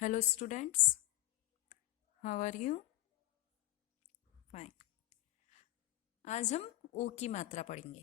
Hello students, how are you? Fine. आज हम ओ की मात्रा पढ़ेंगे।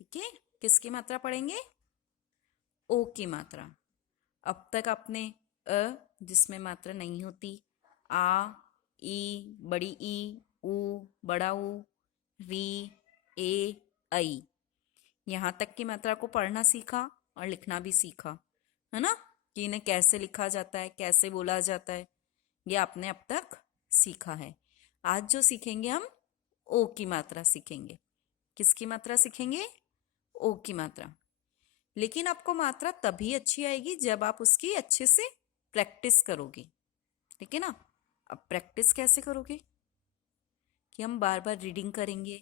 ठीक है, किसकी मात्रा पढ़ेंगे? ओ की मात्रा। अब तक आपने अ जिसमें मात्रा नहीं होती, आ, ई, बड़ी ई, ऊ, बड़ा ऊ, री, ए, ऐ, यहाँ तक की मात्रा को पढ़ना सीखा और लिखना भी सीखा, है ना? कि इन्हें कैसे लिखा जाता है, कैसे बोला जाता है, ये आपने अब तक सीखा है। आज जो सीखेंगे हम ओ की मात्रा सीखेंगे। किसकी मात्रा सीखेंगे? ओ की मात्रा। लेकिन आपको मात्रा तभी अच्छी आएगी जब आप उसकी अच्छे से प्रैक्टिस करोगे। ठीक है ना? अब प्रैक्टिस कैसे करोगे? कि हम बार बार रीडिंग करेंगे,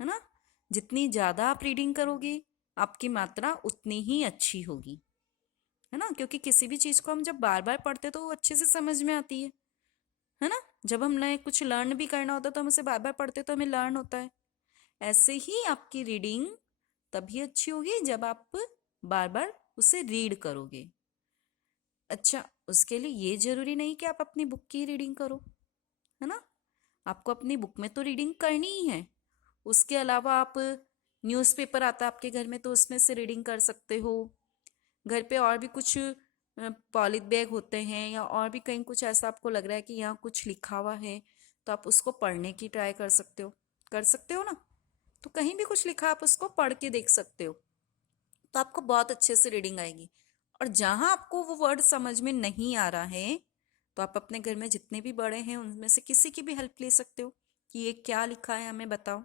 है ना? जितनी ज्यादा आप रीडिंग करोगे आपकी मात्रा उतनी ही अच्छी होगी, है ना? क्योंकि किसी भी चीज को हम जब बार बार पढ़ते हैं तो वो अच्छे से समझ में आती है ना? जब हमने कुछ लर्न भी करना होता है तो हम उसे बार बार पढ़ते तो हमें लर्न होता है। ऐसे ही आपकी रीडिंग तभी अच्छी होगी जब आप बार बार उसे रीड करोगे। अच्छा, उसके लिए ये जरूरी नहीं कि आप अपनी बुक की रीडिंग करो, है ना? आपको अपनी बुक में तो रीडिंग करनी ही है। उसके अलावा आप न्यूज़पेपर आता है आपके घर में तो उसमें से रीडिंग कर सकते हो। घर पे और भी कुछ पॉलिथ बैग होते हैं या और भी कहीं कुछ ऐसा आपको लग रहा है कि यहाँ कुछ लिखा हुआ है तो आप उसको पढ़ने की ट्राई कर सकते हो। कर सकते हो ना? तो कहीं भी कुछ लिखा आप उसको पढ़ के देख सकते हो, तो आपको बहुत अच्छे से रीडिंग आएगी। और जहां आपको वो वर्ड समझ में नहीं आ रहा है तो आप अपने घर में जितने भी बड़े हैं उनमें से किसी की भी हेल्प ले सकते हो कि ये क्या लिखा है हमें बताओ,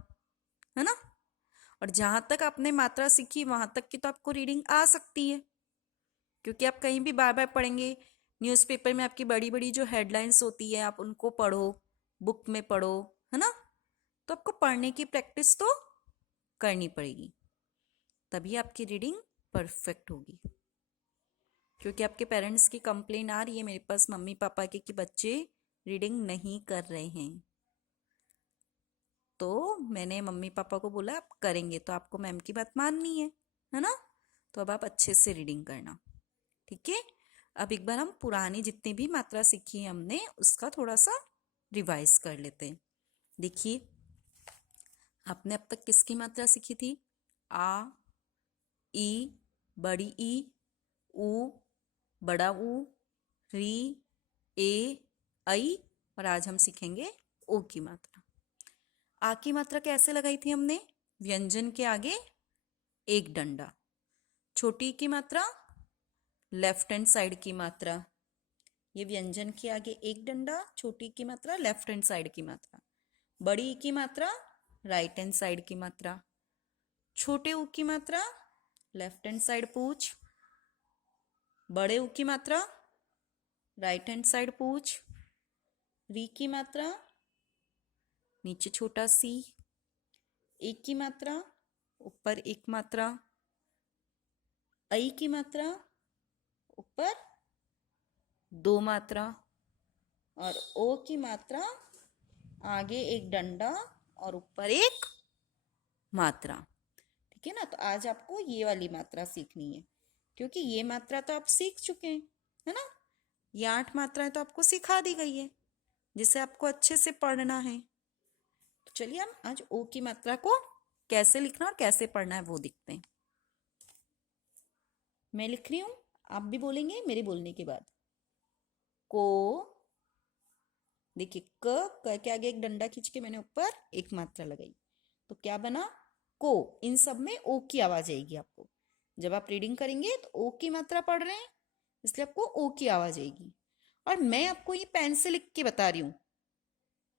है ना? और जहां तक आपने मात्रा सीखी वहां तक की तो आपको रीडिंग आ सकती है, क्योंकि आप कहीं भी बार बार पढ़ेंगे। न्यूज़पेपर में आपकी बड़ी बड़ी जो हेडलाइंस होती है आप उनको पढ़ो, बुक में पढ़ो, है ना? तो आपको पढ़ने की प्रैक्टिस तो करनी पड़ेगी, तभी आपकी रीडिंग परफेक्ट होगी। क्योंकि आपके पेरेंट्स की कंप्लेन आ रही है मेरे पास मम्मी पापा की कि बच्चे रीडिंग नहीं कर रहे हैं, तो मैंने मम्मी पापा को बोला आप करेंगे तो आपको मैम की बात माननी है ना? तो अब आप अच्छे से रीडिंग करना। ठीक है, अब एक बार हम पुरानी जितनी भी मात्रा सीखी है हमने उसका थोड़ा सा रिवाइज कर लेते हैं। देखिए, आपने अब तक किसकी मात्रा सीखी थी? आ, ई, बड़ी ई, ऊ, बड़ा ऊ, री, ए, ऐ, और आज हम सीखेंगे ओ की मात्रा। आ की मात्रा कैसे लगाई थी हमने? व्यंजन के आगे एक डंडा। छोटी की मात्रा लेफ्ट हैंड साइड की मात्रा। ये व्यंजन के आगे एक डंडा, छोटी की मात्रा लेफ्ट हैंड साइड की मात्रा। बड़ी ई की मात्रा राइट हैंड साइड की मात्रा। छोटे ऊ की मात्रा लेफ्ट हैंड साइड पूछ। बड़े ऊ की मात्रा राइट हैंड साइड पूछ। री की मात्रा नीचे छोटा सी। एक की मात्रा ऊपर एक मात्रा। ऐ की मात्रा ऊपर दो मात्रा। और ओ की मात्रा आगे एक डंडा और ऊपर एक मात्रा। ठीक है ना? तो आज आपको ये वाली मात्रा सीखनी है, क्योंकि ये मात्रा तो आप सीख चुके हैं, है ना? ये 8 मात्राएं तो आपको सिखा दी गई है जिसे आपको अच्छे से पढ़ना है। तो चलिए हम आज ओ की मात्रा को कैसे लिखना और कैसे पढ़ना है वो देखते हैं। मैं लिख रही हूं, आप भी बोलेंगे मेरे बोलने के बाद। को, देखिए क के आगे एक डंडा खींच के मैंने ऊपर एक मात्रा लगाई तो क्या बना? को। इन सब में ओ की आवाज आएगी आपको। जब आप रीडिंग करेंगे तो ओ की मात्रा पढ़ रहे हैं इसलिए आपको ओ की आवाज आएगी। और मैं आपको ये पेन से लिख के बता रही हूं,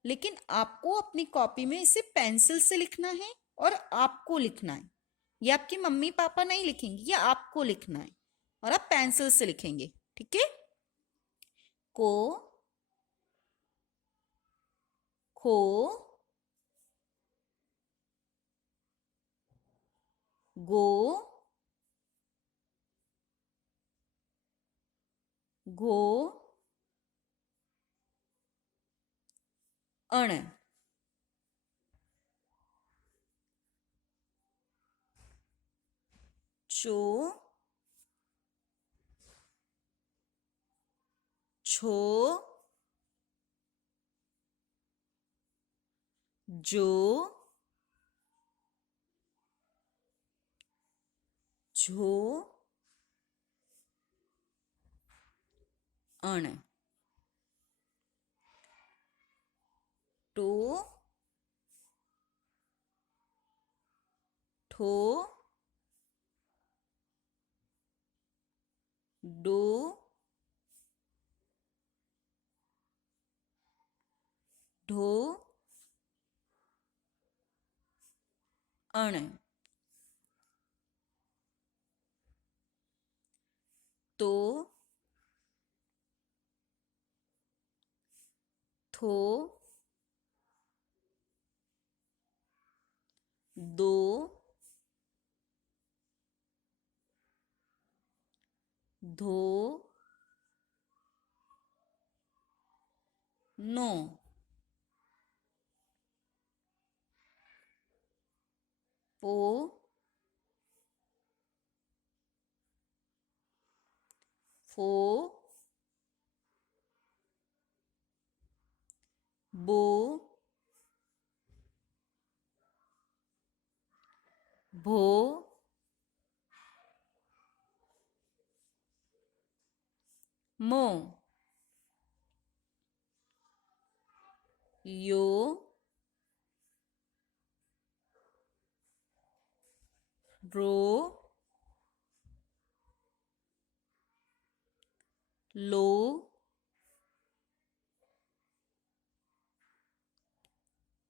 लेकिन आपको अपनी कॉपी में इसे पेंसिल से लिखना है और आपको लिखना है। ये आपकी मम्मी पापा नहीं लिखेंगे, ये आपको लिखना है और आप पेंसिल से लिखेंगे। ठीक है? को, खो, गो, घो, अण, चो, छो, जो, झो, अण, टो, ठो, डो, ढो, अण, तो, थो, दो, धो, नो, पो, फो, बो, भो, मो, यो, रो, लो,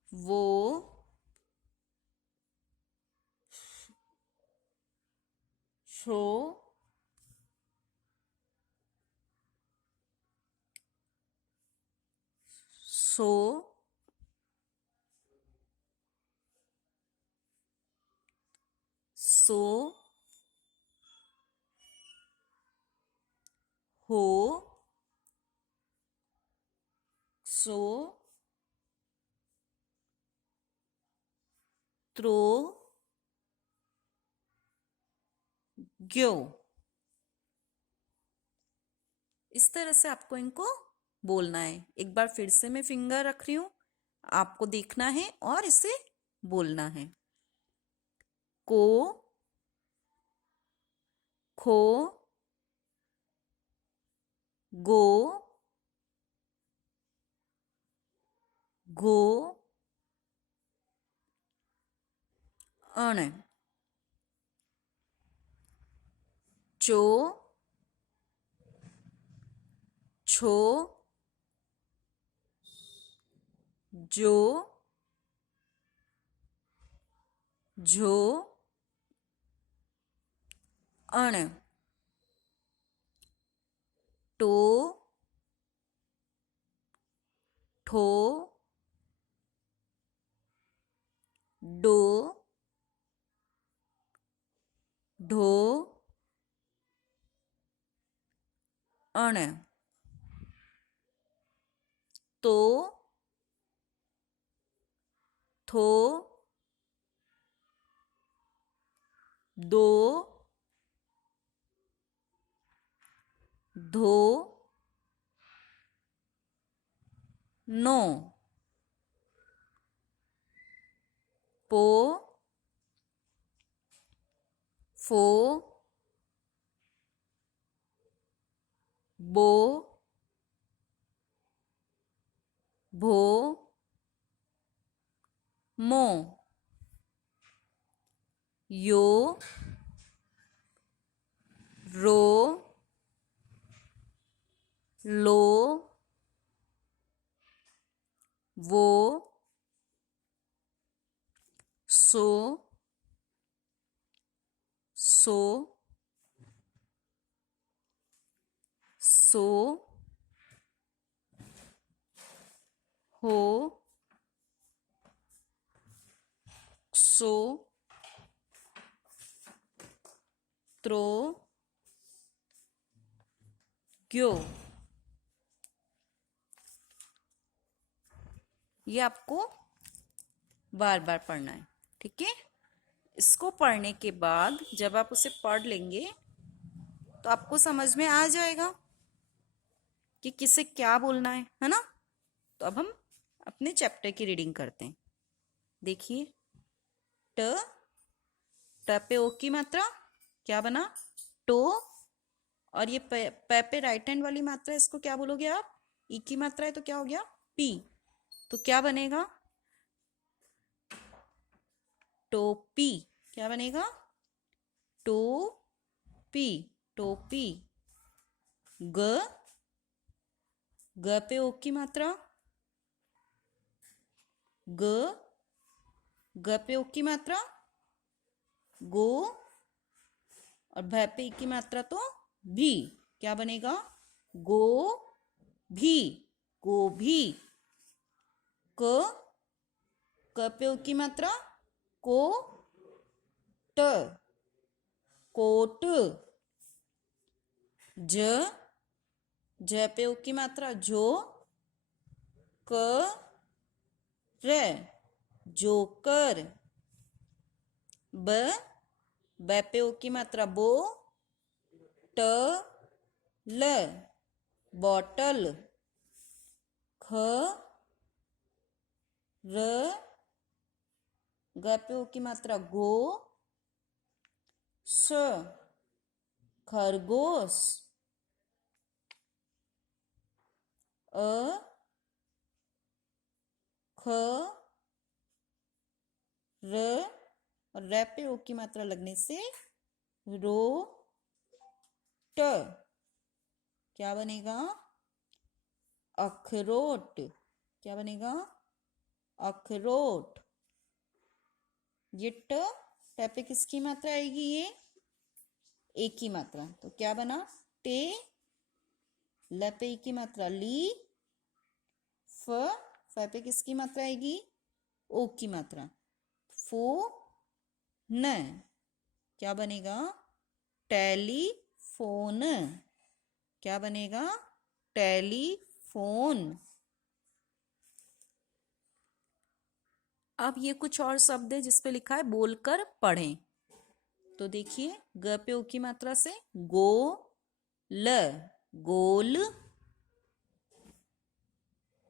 वो, शो, सो, सो, हो, सो, त्रो, ग्यो। इस तरह से आपको इनको बोलना है। एक बार फिर से मैं फिंगर रख रही हूं, आपको देखना है और इसे बोलना है। को, खो, गो, गो, अण, चो, छो, जो, झो, अण, टो, ठो, डो, ढो, अण, तो, थो, दो, धो, नो, पो, फो, बो, भो, मो, यो, रो, लो, वो, सो, सो, सो, हो, सो, त्रो, ग्यो। ये आपको बार बार पढ़ना है, ठीक है। इसको पढ़ने के बाद जब आप उसे पढ़ लेंगे तो आपको समझ में आ जाएगा। कि किसे क्या बोलना है ना। तो अब हम अपने चैप्टर की रीडिंग करते हैं। देखिए, ट, ट पे ओ की मात्रा क्या बना, टो। और ये पे पे राइट हैंड वाली मात्रा, इसको क्या बोलोगे आप, ई की मात्रा है तो क्या हो गया, पी। तो क्या बनेगा, टोपी। क्या बनेगा, टोपी, टोपी। ग, ग पे ओ की मात्रा, ग, ग पे ओ की मात्रा, गो। और भ पे ई की मात्रा तो भी। क्या बनेगा, गो भी, गोभी। क, क पे ओ की मात्रा, को, ट, कोट। ज, ज पे ओ की मात्रा, जो, क, र, जोकर। ब, ब पे ओ की मात्रा, बो, ट, ल, बॉटल। ख, र, ग पे ओ की मात्रा, गो, स, खरगोश। अ, ख, र, और र पे ओ की मात्रा लगने से रो, ट। क्या बनेगा, अखरोट। क्या बनेगा, अखरोट। ये ट, ट पे किसकी मात्रा आएगी, ये ए की मात्रा। तो क्या बना, टे। ल पे ई की मात्रा, ली। फ, फ पे किसकी मात्रा आएगी, ओ की मात्रा, फो, न। क्या बनेगा, टेलीफोन। क्या बनेगा, टेलीफोन। अब ये कुछ और शब्द है जिस पे लिखा है बोलकर पढ़ें। तो देखिए, ग पे ओ की मात्रा से गो, ल, गोल।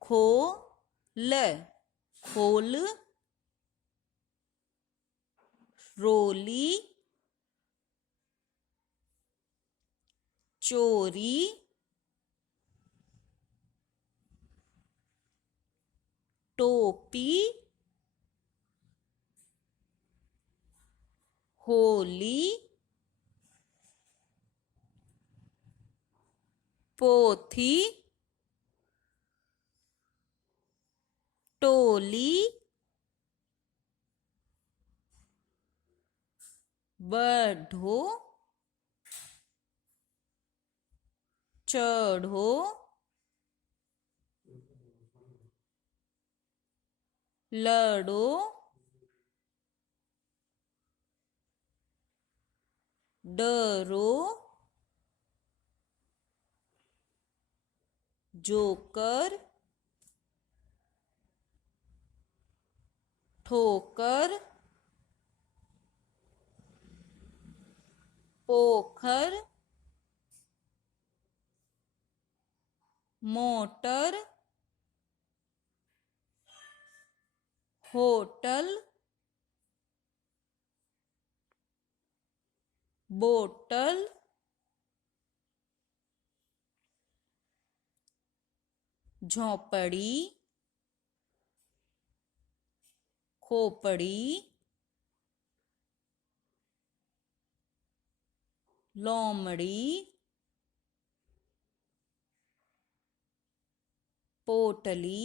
खो, ल, खोल। रोली, चोरी। टोपी, होली। पोथी, टोली। बढ़ो, चढ़ो। लड़ो, डरो। जोकर, ठोकर। पोखर, मोटर। होटल, बोतल। झोपड़ी, खोपड़ी। लोमड़ी, पोटली।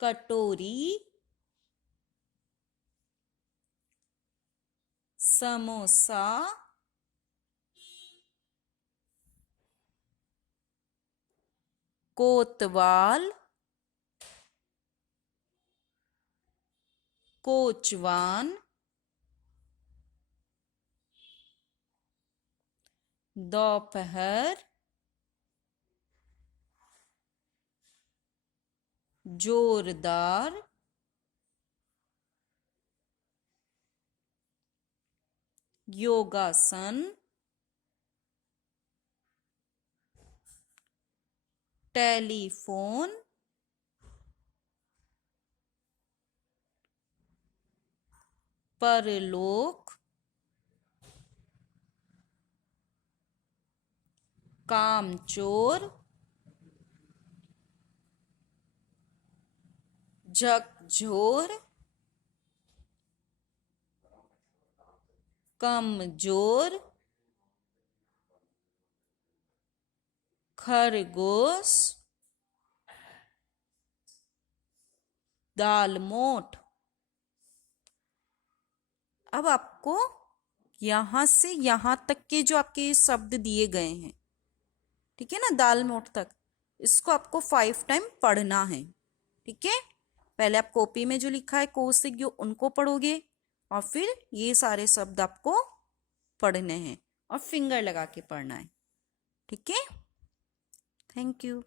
कटोरी, समोसा। कोतवाल, कोचवान। दोपहर, जोरदार। योगासन, टेलीफोन, परलोक, कामचोर, झकझोर, कमजोर, खरगोश, दालमोट। अब आपको यहां से यहां तक के जो आपके शब्द दिए गए हैं, ठीक है ना, दालमोट तक, इसको आपको 5 टाइम पढ़ना है। ठीक है, पहले आप कॉपी में जो लिखा है कौशिक जो उनको पढ़ोगे और फिर ये सारे शब्द आपको पढ़ने हैं और फिंगर लगा के पढ़ना है। ठीक है, थैंक यू।